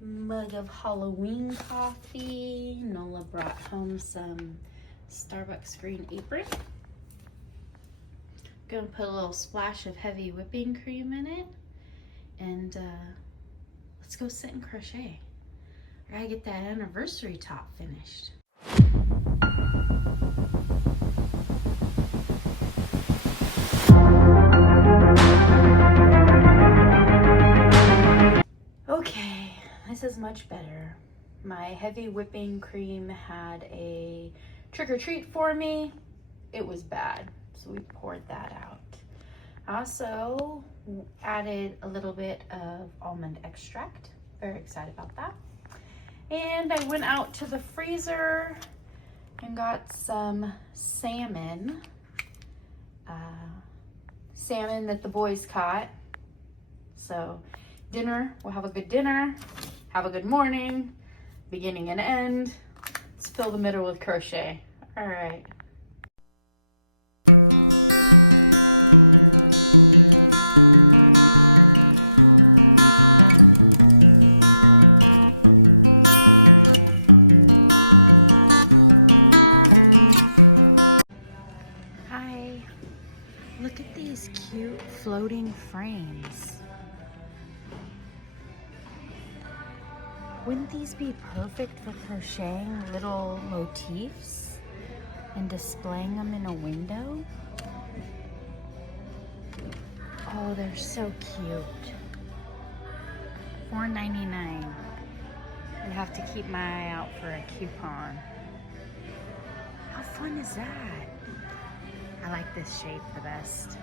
mug of Halloween coffee. Nola brought home some Starbucks green apron. Gonna put a little splash of heavy whipping cream in it, and let's go sit and crochet. I gotta get that anniversary top finished. Okay, this is much better. My heavy whipping cream had a trick or treat for me. It was bad, so we poured that out. I also added a little bit of almond extract. Very excited about that. And I went out to the freezer and got some salmon. Salmon that the boys caught. So dinner, we'll have a good dinner, have a good morning, beginning and end. Let's fill the middle with crochet. All right. Hi, look at these cute floating frames. Wouldn't these be perfect for crocheting little motifs and displaying them in a window? Oh, they're so cute. $4.99. I have to keep my eye out for a coupon. How fun is that? I like this shape the best.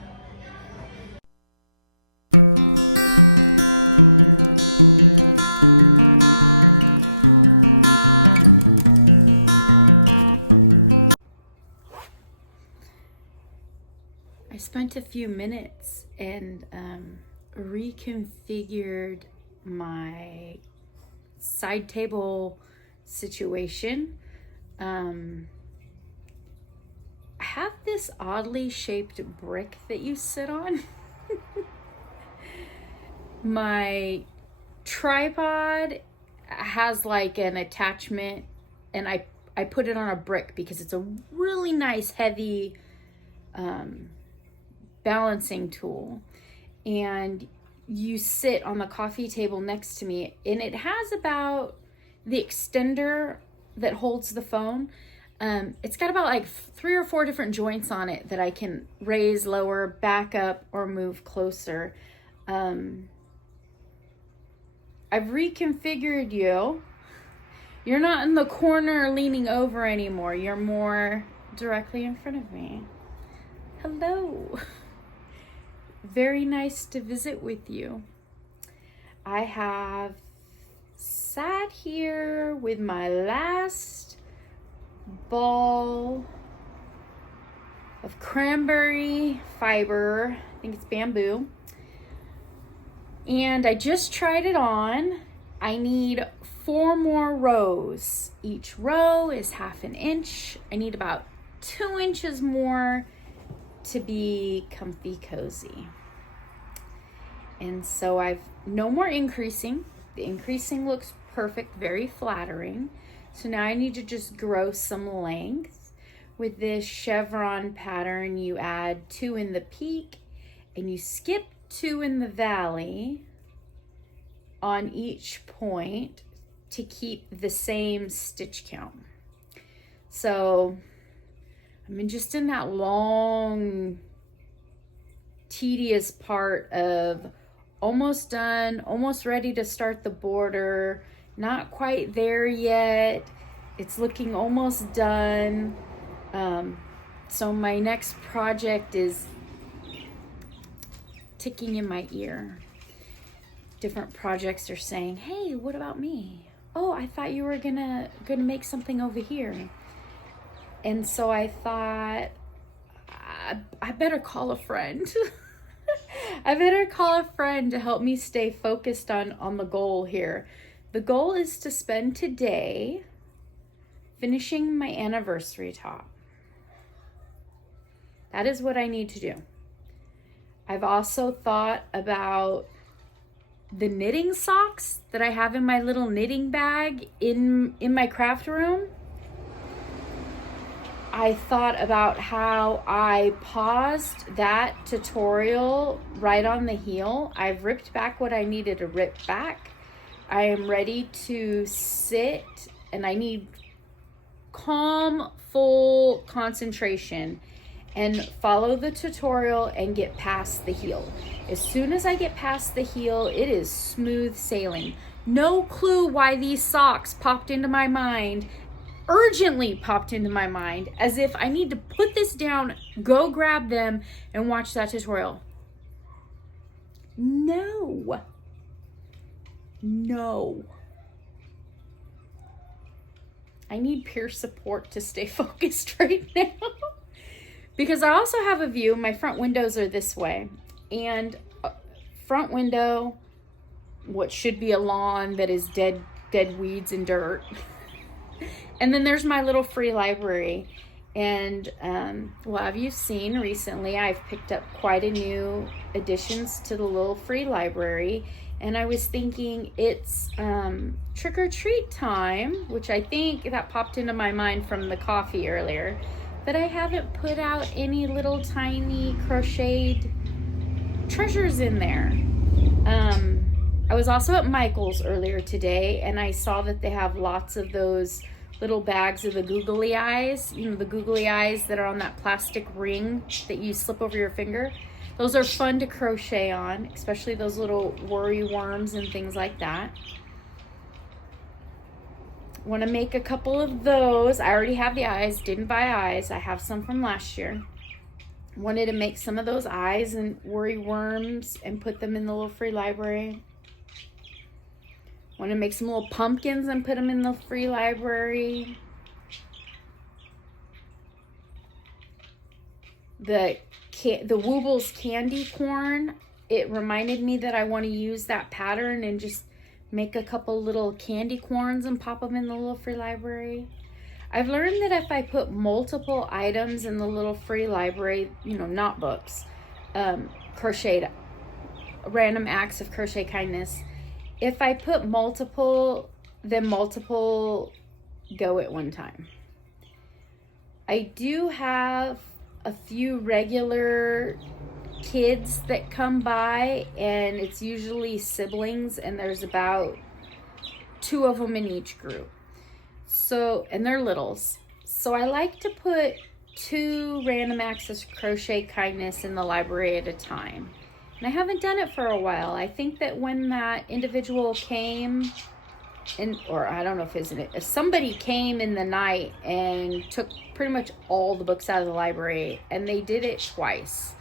I spent a few minutes and reconfigured my side table situation. I have this oddly shaped brick that you sit on. My tripod has like an attachment, and I put it on a brick because it's a really nice heavy balancing tool. And you sit on the coffee table next to me, and it has about the extender that holds the phone. It's got about like 3 or 4 different joints on it that I can raise, lower, back up, or move closer. I've reconfigured you. You're not in the corner leaning over anymore. You're more directly in front of me. Hello. Very nice to visit with you. I have sat here with my last ball of cranberry fiber. I think it's bamboo. And I just tried it on. I need 4 more rows. Each row is 1/2 inch. I need about 2 inches more to be comfy cozy. And so I've no more increasing. The increasing looks perfect, very flattering. So now I need to just grow some length. With this chevron pattern, you add 2 in the peak and you skip 2 in the valley on each point to keep the same stitch count. So I'm just in that long, tedious part of almost done, almost ready to start the border, not quite there yet. It's looking almost done. So my next project is ticking in my ear. Different projects are saying, hey, what about me? Oh, I thought you were gonna make something over here. And so I thought, I better call a friend. I better call a friend to help me stay focused on the goal here. The goal is to spend today finishing my anniversary top. That is what I need to do. I've also thought about the knitting socks that I have in my little knitting bag in my craft room, I thought about how I paused that tutorial right on the heel. I've ripped back what I needed to rip back. I am ready to sit, and I need calm, full concentration and follow the tutorial and get past the heel. As soon as I get past the heel, it is smooth sailing. No clue why these socks popped into my mind, urgently popped into my mind, as if I need to put this down, go grab them, and watch that tutorial. No. I need peer support to stay focused right now. Because I also have a view, my front windows are this way, and front window, what should be a lawn that is dead weeds and dirt. And then there's my little free library. And well, have you seen recently, I've picked up quite a new additions to the little free library. And I was thinking it's trick or treat time, which I think that popped into my mind from the coffee earlier. But I haven't put out any little tiny crocheted treasures in there. I was also at Michael's earlier today, and I saw that they have lots of those little bags of the googly eyes, you know, the googly eyes that are on that plastic ring that you slip over your finger. Those are fun to crochet on, especially those little worry worms and things like that. Want to make a couple of those. I already have the eyes, didn't buy eyes. I have some from last year. Wanted to make some of those eyes and worry worms and put them in the little free library. Want to make some little pumpkins and put them in the free library. The Woobles candy corn, it reminded me that I want to use that pattern and just make a couple little candy corns and pop them in the little free library. I've learned that if I put multiple items in the little free library, you know, not books, crocheted, random acts of crochet kindness, if I put multiple, then multiple go at one time. I do have a few regular kids that come by, and it's usually siblings, and there's about 2 of them in each group. So, and they're littles. So I like to put 2 random acts of crochet kindness in the library at a time. And I haven't done it for a while. I think that when that individual came, or I don't know if somebody came in the night and took pretty much all the books out of the library, and they did it twice.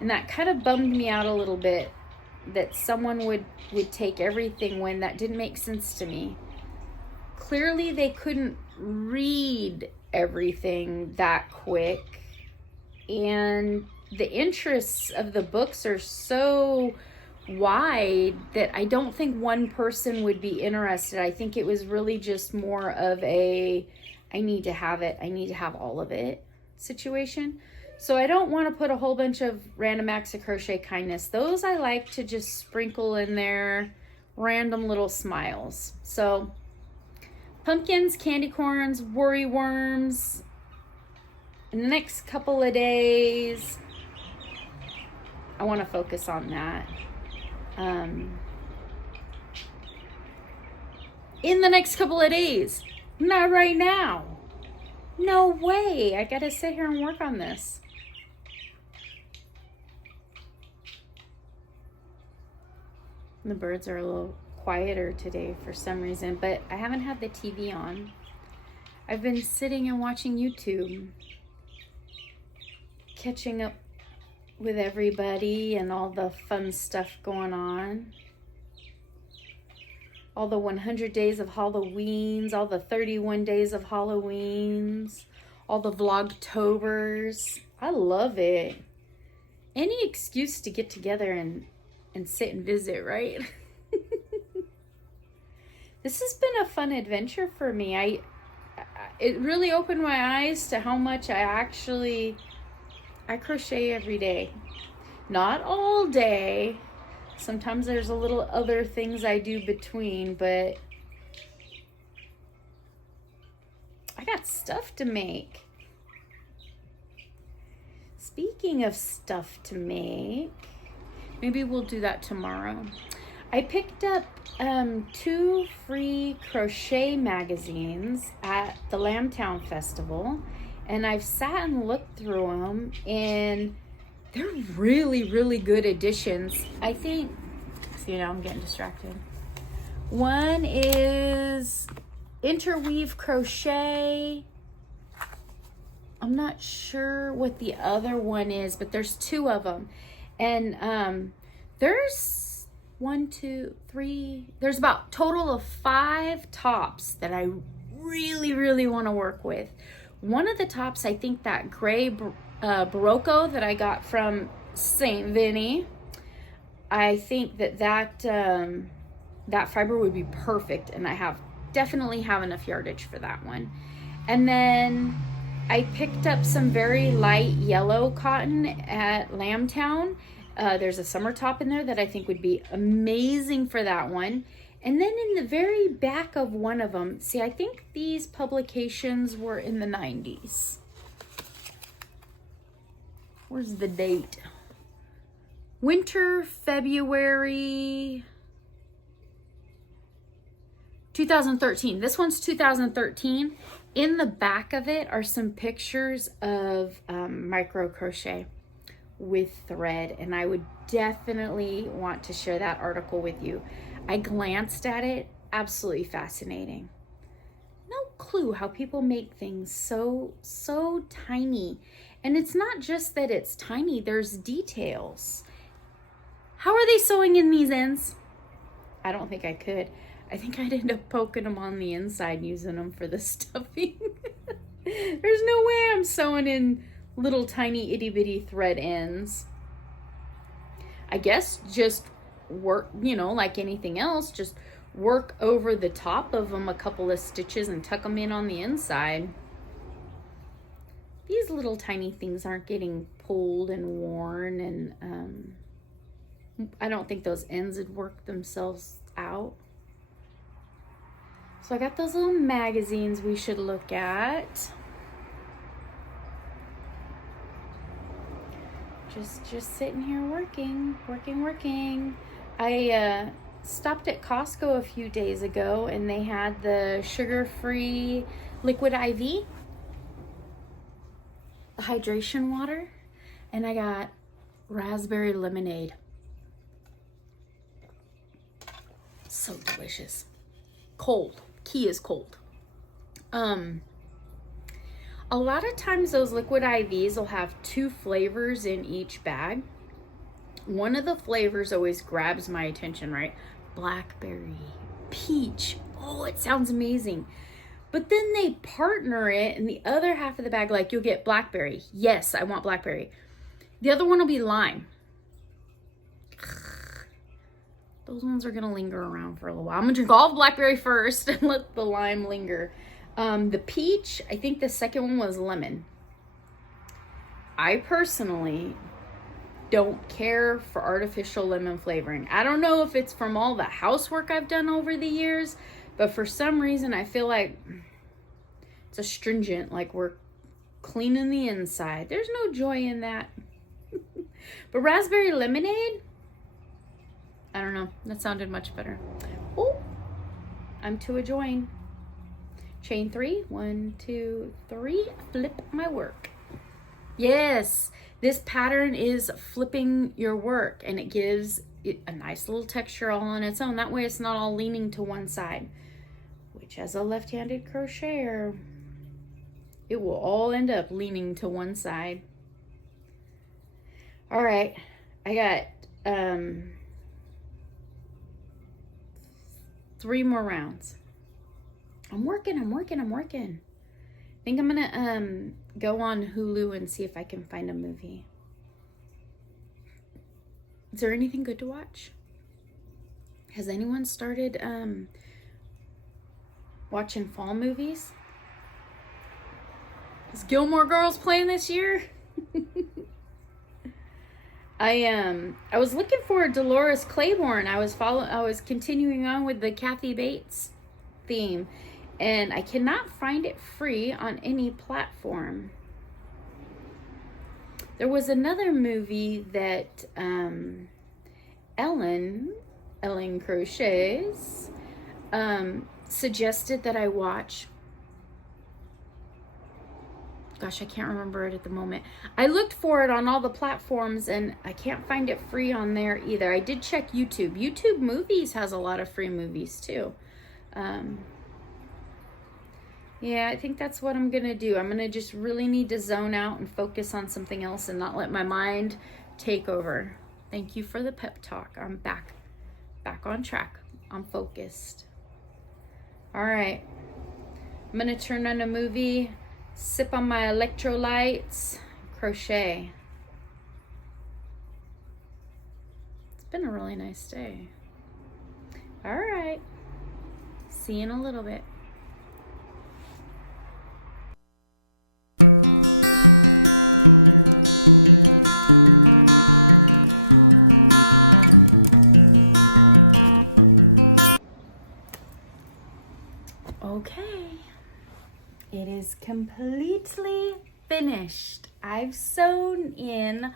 And that kind of bummed me out a little bit, that someone would take everything when that didn't make sense to me. Clearly they couldn't read everything that quick, and the interests of the books are so wide that I don't think one person would be interested. I think it was really just more of a, I need to have it, I need to have all of it situation. So I don't want to put a whole bunch of random acts of crochet kindness. Those I like to just sprinkle in there random little smiles. So pumpkins, candy corns, worry worms. In the next couple of days, I want to focus on that. In the next couple of days, not right now. No way. I gotta sit here and work on this. The birds are a little quieter today for some reason, but I haven't had the TV on. I've been sitting and watching YouTube, catching up with everybody and all the fun stuff going on. All the 100 days of Halloweens, all the 31 days of Halloweens, all the Vlogtobers. I love it. Any excuse to get together and sit and visit, right? This has been a fun adventure for me. It really opened my eyes to how much I crochet every day. Not all day, Sometimes there's a little other things I do between, but I got stuff to make. Speaking of stuff to make, maybe we'll do that tomorrow. I picked up 2 free crochet magazines at the Lambtown Festival, and I've sat and looked through them, and they're really, really good additions. I think, see, now I'm getting distracted. One is Interweave Crochet. I'm not sure what the other one is, but there's 2 of them. And there's 1, 2, 3, there's about total of 5 tops that I really, really want to work with. One of the tops, I think that gray Barocco that I got from St. Vinny, I think that fiber would be perfect, and I definitely have enough yardage for that one. And then I picked up some very light yellow cotton at Lambtown. There's a summer top in there that I think would be amazing for that one. And then in the very back of one of them, see, I think these publications were in the 90s. Where's the date? Winter, February 2013. This one's 2013. In the back of it are some pictures of micro crochet with thread, and I would definitely want to share that article with you. I glanced at it, absolutely fascinating. No clue how people make things so tiny. And it's not just that it's tiny, there's details. How are they sewing in these ends? I don't think I could. I think I'd end up poking them on the inside and using them for the stuffing. There's no way I'm sewing in little tiny itty bitty thread ends. I guess just work, like anything else, just work over the top of them a couple of stitches and tuck them in on the inside. These little tiny things aren't getting pulled and worn, and I don't think those ends would work themselves out. So I got those little magazines we should look at. Just sitting here working. I stopped at Costco a few days ago, and they had the sugar-free liquid IV, the hydration water, and I got raspberry lemonade. So delicious. Cold. Key is cold. A lot of times those liquid IVs will have 2 flavors in each bag. One of the flavors always grabs my attention, right? Blackberry, peach. Oh, it sounds amazing. But then they partner it in the other half of the bag, like you'll get blackberry. Yes, I want blackberry. The other one will be lime. Those ones are gonna linger around for a little while. I'm gonna drink all the blackberry first and let the lime linger. The peach, I think the second one was lemon. I personally don't care for artificial lemon flavoring. I don't know if it's from all the housework I've done over the years, but for some reason I feel like it's astringent, like we're cleaning the inside. There's no joy in that. But raspberry lemonade, I don't know, that sounded much better. Oh, I'm to a join. Chain 3, 1, 2, 3, flip my work. Yes, this pattern is flipping your work, and it gives it a nice little texture all on its own. That way it's not all leaning to one side, which as a left-handed crocheter, it will all end up leaning to one side. All right, I got 3 more rounds. I'm working. I think I'm gonna go on Hulu and see if I can find a movie. Is there anything good to watch? Has anyone started watching fall movies? Is Gilmore Girls playing this year? I was looking for Dolores Claiborne. I was continuing on with the Kathy Bates theme, and I cannot find it free on any platform. There was another movie that Ellen Crochets suggested that I watch. Gosh, I can't remember it at the moment. I looked for it on all the platforms and I can't find it free on there either. I did check YouTube. YouTube Movies has a lot of free movies too. Yeah, I think that's what I'm going to do. I'm going to just really need to zone out and focus on something else and not let my mind take over. Thank you for the pep talk. I'm back on track. I'm focused. All right. I'm going to turn on a movie, sip on my electrolytes, crochet. It's been a really nice day. All right. See you in a little bit. Okay, it is completely finished. I've sewn in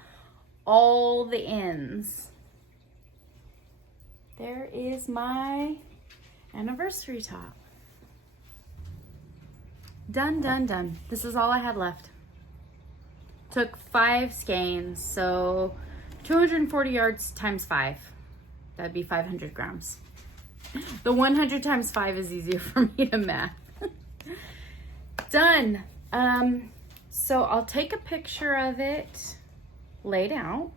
all the ends. There is my anniversary top. Done, done, done. This is all I had left. Took 5 skeins, so 240 yards times 5. That'd be 500 grams. The 100 times 5 is easier for me to math. Done. So I'll take a picture of it laid out,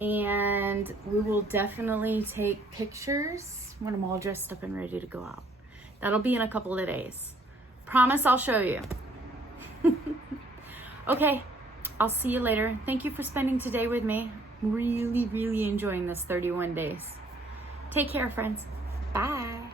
and we will definitely take pictures when I'm all dressed up and ready to go out. That'll be in a couple of days. Promise I'll show you. Okay, I'll see you later. Thank you for spending today with me. Really, really enjoying this 31 days. Take care, friends. Bye.